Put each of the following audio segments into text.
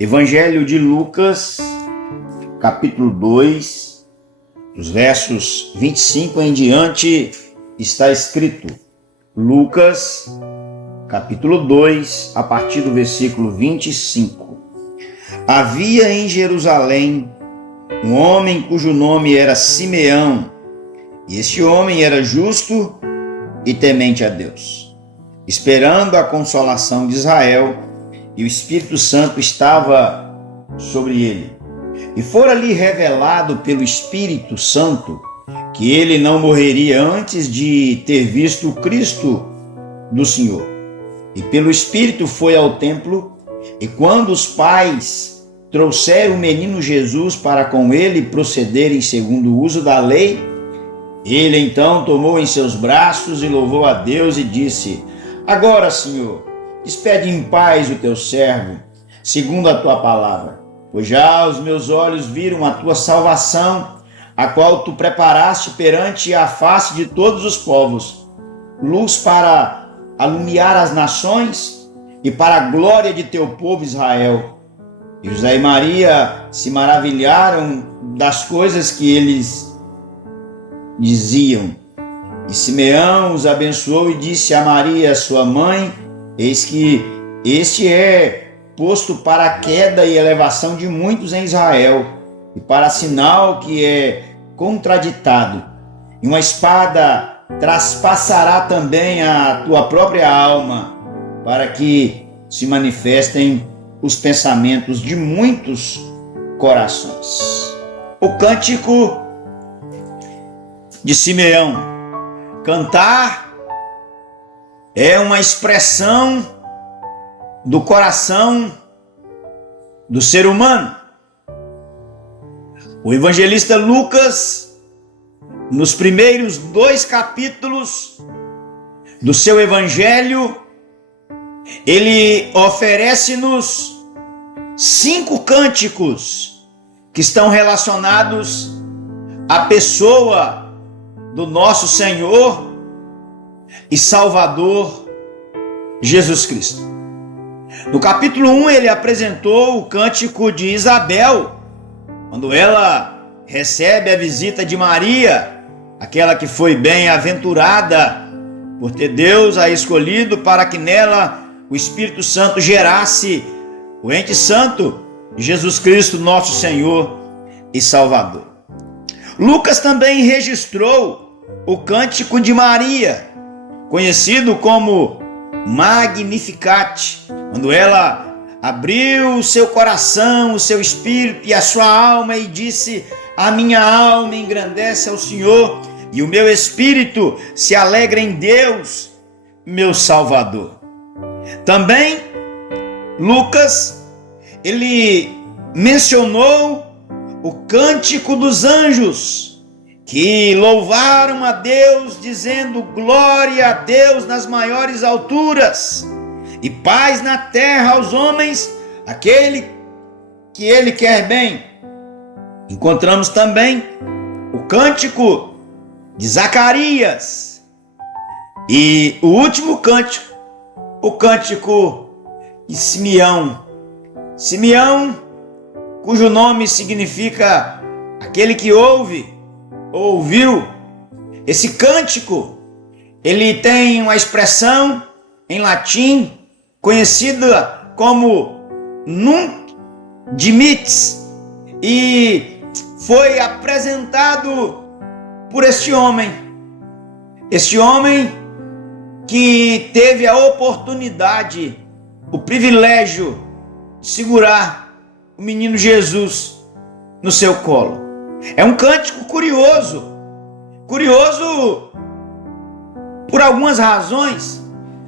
Evangelho de Lucas, capítulo 2, dos versos 25 em diante, está escrito. Lucas, capítulo 2, a partir do versículo 25. Havia em Jerusalém um homem cujo nome era Simeão, e este homem era justo e temente a Deus, esperando a consolação de Israel, e o Espírito Santo estava sobre ele. E fora-lhe revelado pelo Espírito Santo que ele não morreria antes de ter visto o Cristo do Senhor. E pelo Espírito foi ao templo, e quando os pais trouxeram o menino Jesus para com ele procederem segundo o uso da lei, ele então tomou em seus braços e louvou a Deus e disse: Agora, Senhor, despede em paz o teu servo, segundo a tua palavra, pois já os meus olhos viram a tua salvação, a qual tu preparaste perante a face de todos os povos, luz para alumiar as nações e para a glória de teu povo Israel. E José e Maria se maravilharam das coisas que eles diziam. E Simeão os abençoou e disse a Maria, sua mãe: Eis que este é posto para a queda e elevação de muitos em Israel, e para sinal que é contraditado. E uma espada traspassará também a tua própria alma, para que se manifestem os pensamentos de muitos corações. O cântico de Simeão. Cantar é uma expressão do coração do ser humano. O evangelista Lucas, nos primeiros 2 capítulos do seu evangelho, ele oferece-nos 5 cânticos que estão relacionados à pessoa do nosso Senhor e Salvador Jesus Cristo. No capítulo 1 ele apresentou o cântico de Isabel, quando ela recebe a visita de Maria, aquela que foi bem-aventurada por ter Deus a escolhido para que nela o Espírito Santo gerasse o ente santo, Jesus Cristo, nosso Senhor e Salvador. Lucas também registrou o cântico de Maria, conhecido como Magnificat, quando ela abriu o seu coração, o seu espírito e a sua alma e disse: A minha alma engrandece ao Senhor e o meu espírito se alegra em Deus, meu Salvador. Também Lucas, ele mencionou o cântico dos anjos, que louvaram a Deus, dizendo: glória a Deus nas maiores alturas, e paz na terra aos homens, aquele que ele quer bem. Encontramos também o cântico de Zacarias, e o último cântico, o cântico de Simeão. Simeão, cujo nome significa aquele que ouve, ouviu. Esse cântico, ele tem uma expressão em latim conhecida como Nunc Dimittis, e foi apresentado por este homem que teve a oportunidade, o privilégio de segurar o menino Jesus no seu colo. É um cântico curioso por algumas razões.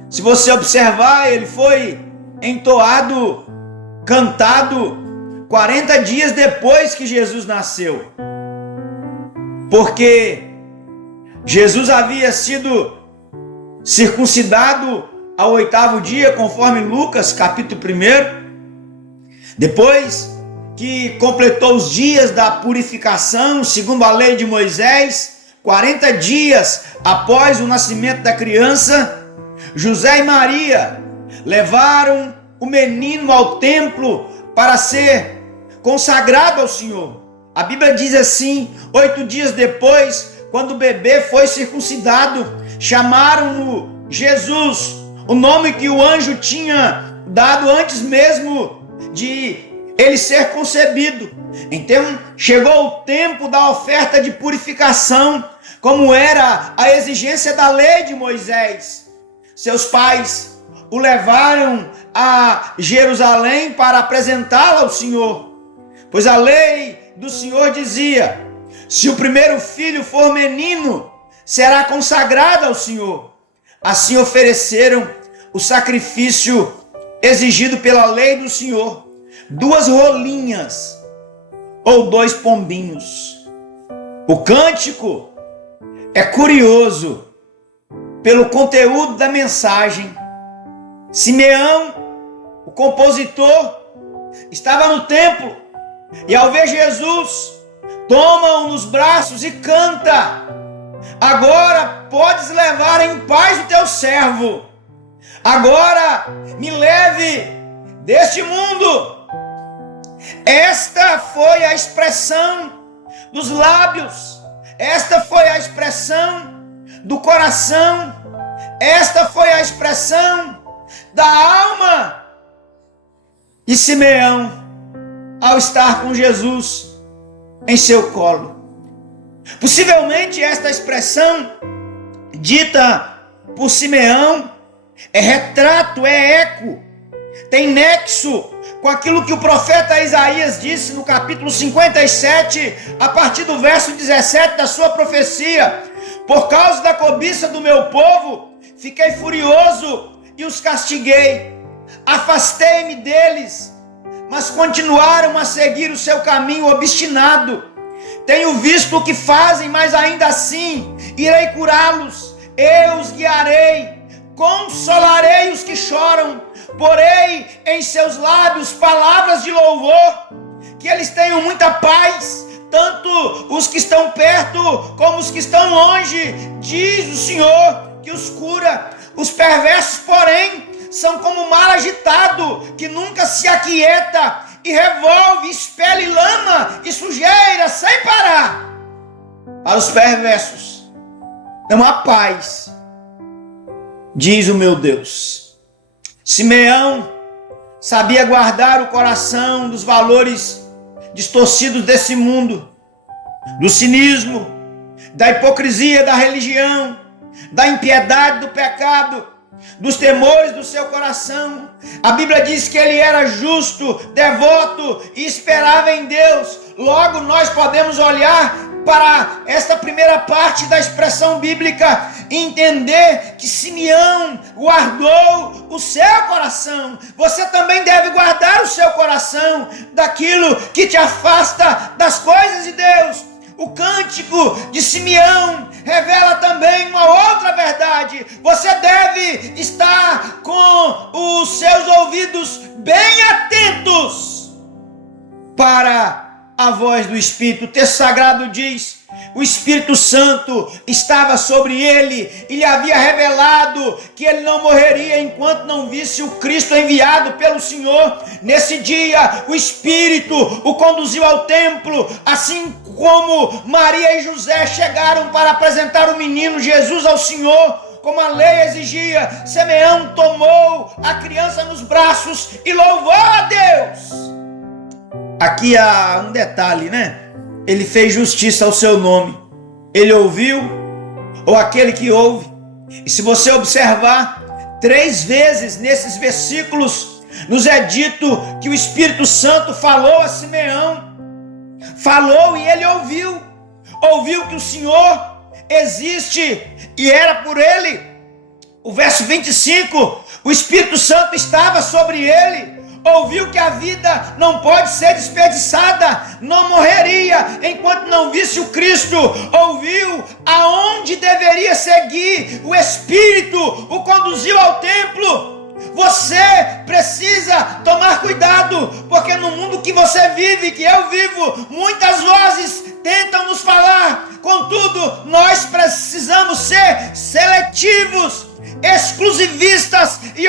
Se você observar, ele foi entoado, cantado 40 dias depois que Jesus nasceu, porque Jesus havia sido circuncidado ao 8º dia, conforme Lucas capítulo 1. Depois que completou os dias da purificação, segundo a lei de Moisés, 40 dias após o nascimento da criança, José e Maria levaram o menino ao templo para ser consagrado ao Senhor. A Bíblia diz assim: 8 dias depois, quando o bebê foi circuncidado, chamaram-no Jesus, o nome que o anjo tinha dado antes mesmo de ele ser concebido. Então chegou o tempo da oferta de purificação, como era a exigência da lei de Moisés. Seus pais o levaram a Jerusalém para apresentá-lo ao Senhor, pois a lei do Senhor dizia: se o primeiro filho for menino, será consagrado ao Senhor. Assim ofereceram o sacrifício exigido pela lei do Senhor: 2 rolinhas ou 2 pombinhos. O cântico é curioso pelo conteúdo da mensagem. Simeão, o compositor, estava no templo e, ao ver Jesus, toma-o nos braços e canta: agora podes levar em paz o teu servo. Agora me leve deste mundo. Esta foi a expressão dos lábios, esta foi a expressão do coração, esta foi a expressão da alma. E Simeão, ao estar com Jesus em seu colo, possivelmente esta expressão dita por Simeão é retrato, é eco, tem nexo com aquilo que o profeta Isaías disse no capítulo 57, a partir do verso 17 da sua profecia: por causa da cobiça do meu povo, fiquei furioso e os castiguei. Afastei-me deles, mas continuaram a seguir o seu caminho obstinado. Tenho visto o que fazem, mas ainda assim irei curá-los. Eu os guiarei, consolarei os que choram, porei em seus lábios palavras de louvor. Que eles tenham muita paz, tanto os que estão perto como os que estão longe, diz o Senhor, que os cura. Os perversos, porém, são como o mar agitado, que nunca se aquieta, e revolve, expele lama e sujeira sem parar. Para os perversos não há paz, diz o meu Deus. Simeão sabia guardar o coração dos valores distorcidos desse mundo, do cinismo, da hipocrisia da religião, da impiedade do pecado, dos temores do seu coração. A Bíblia diz que ele era justo, devoto e esperava em Deus. Logo nós podemos olhar para esta primeira parte da expressão bíblica e entender que Simeão guardou o seu coração. Você também deve guardar o seu coração daquilo que te afasta das coisas de Deus. O cântico de Simeão revela também uma outra verdade: você deve estar com os seus ouvidos bem atentos para a voz do Espírito. O texto sagrado diz: o Espírito Santo estava sobre ele e lhe havia revelado que ele não morreria enquanto não visse o Cristo enviado pelo Senhor. Nesse dia, o Espírito o conduziu ao templo, assim como Maria e José chegaram para apresentar o menino Jesus ao Senhor, como a lei exigia. Simeão tomou a criança nos braços e louvou a Deus. Aqui há um detalhe, né? Ele fez justiça ao seu nome. Ele ouviu, ou aquele que ouve. E se você observar, 3 vezes nesses versículos nos é dito que o Espírito Santo falou a Simeão. Falou e ele ouviu. Ouviu que o Senhor existe e era por ele. O verso 25, o Espírito Santo estava sobre ele. Ouviu que a vida não pode ser desperdiçada, não morreria enquanto não visse o Cristo. Ouviu aonde deveria seguir, o Espírito o conduziu ao templo. Você precisa tomar cuidado, porque no mundo que você vive, que eu vivo, muitas vozes tentam nos falar. Contudo, nós precisamos ser seletivos, exclusivistas e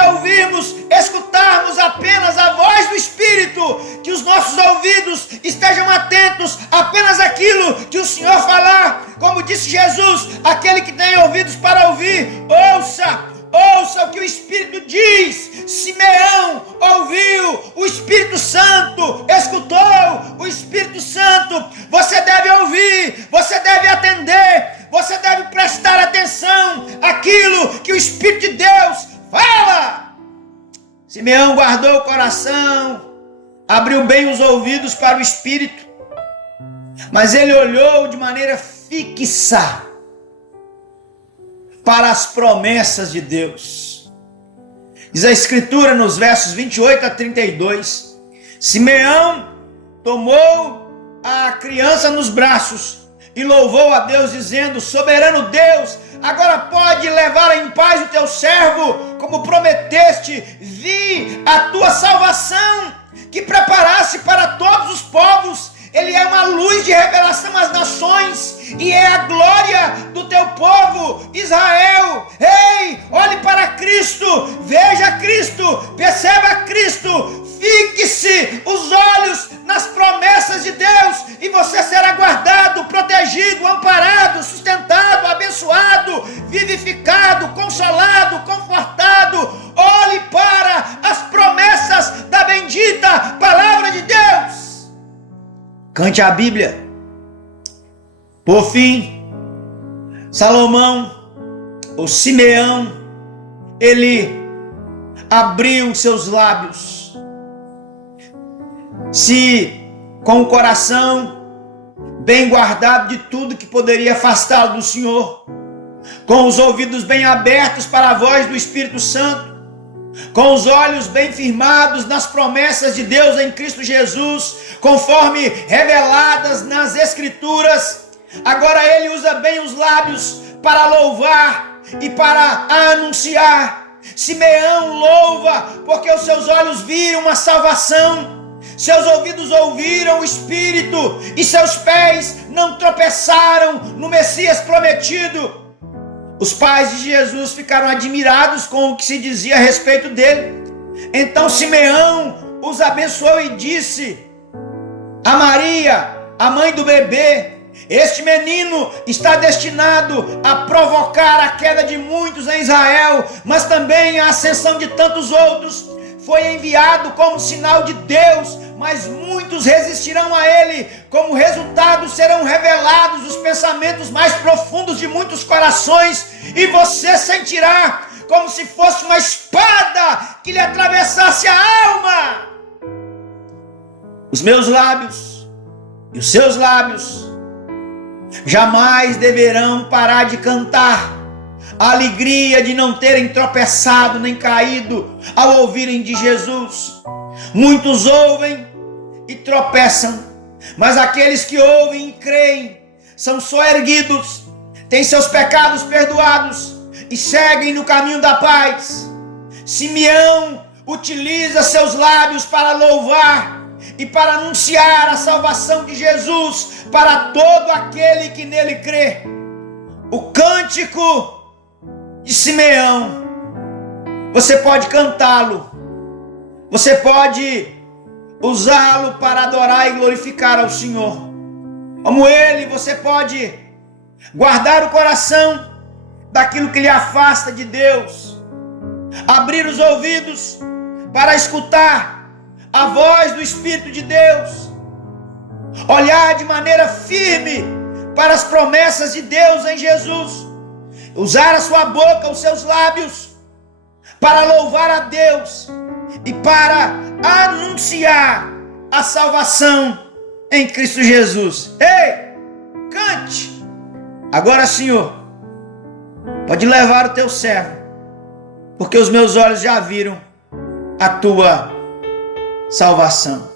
escutarmos apenas a voz do Espírito, que os nossos ouvidos estejam atentos apenas àquilo que o Senhor falar. Como disse Jesus, aquele que tem ouvidos para ouvir, ouça o que o Espírito diz. Simeão ouviu, o Espírito Santo escutou, o Espírito Santo. Você deve ouvir, você deve atender, você deve prestar atenção àquilo que o Espírito de Deus fala. Simeão guardou o coração, abriu bem os ouvidos para o Espírito, mas ele olhou de maneira fixa para as promessas de Deus. Diz a Escritura nos versos 28 a 32, Simeão tomou a criança nos braços e louvou a Deus, dizendo: soberano Deus, agora pode levar em paz o teu servo, como prometeste. Vi a tua salvação, que preparaste para todos os povos. Ele é uma luz de revelação às nações, e é a glória do teu povo, Israel. Ei, olhe para Cristo, veja Cristo, perceba Cristo, fixe os olhos nas promessas de Deus, e você será guardado, protegido, amparado, sustentado, abençoado, vivificado, consolado, confortado. Olhe para as promessas da bendita palavra de Deus. Cante a Bíblia. Por fim, Salomão, ou Simeão, ele abriu seus lábios. Se com o coração bem guardado de tudo que poderia afastá-lo do Senhor, com os ouvidos bem abertos para a voz do Espírito Santo, com os olhos bem firmados nas promessas de Deus em Cristo Jesus, conforme reveladas nas Escrituras, agora ele usa bem os lábios para louvar e para anunciar. Simeão louva porque os seus olhos viram a salvação, seus ouvidos ouviram o Espírito e seus pés não tropeçaram no Messias prometido. Os pais de Jesus ficaram admirados com o que se dizia a respeito dele. Então Simeão os abençoou e disse a Maria, a mãe do bebê: este menino está destinado a provocar a queda de muitos em Israel, mas também a ascensão de tantos outros. Foi enviado como sinal de Deus, mas muitos resistirão a ele. Como resultado, serão revelados os pensamentos mais profundos de muitos corações, e você sentirá como se fosse uma espada que lhe atravessasse a alma. Os meus lábios e os seus lábios jamais deverão parar de cantar a alegria de não terem tropeçado nem caído ao ouvirem de Jesus. Muitos ouvem e tropeçam, mas aqueles que ouvem e creem são soerguidos, têm seus pecados perdoados e seguem no caminho da paz. Simeão utiliza seus lábios para louvar e para anunciar a salvação de Jesus para todo aquele que nele crê. O cântico de Simeão, você pode cantá-lo, você pode usá-lo para adorar e glorificar ao Senhor. Como ele, você pode guardar o coração daquilo que lhe afasta de Deus, abrir os ouvidos para escutar a voz do Espírito de Deus, olhar de maneira firme para as promessas de Deus em Jesus, usar a sua boca, os seus lábios, para louvar a Deus e para anunciar a salvação em Cristo Jesus. Ei, cante! Agora, Senhor, pode levar o teu servo, porque os meus olhos já viram a tua salvação.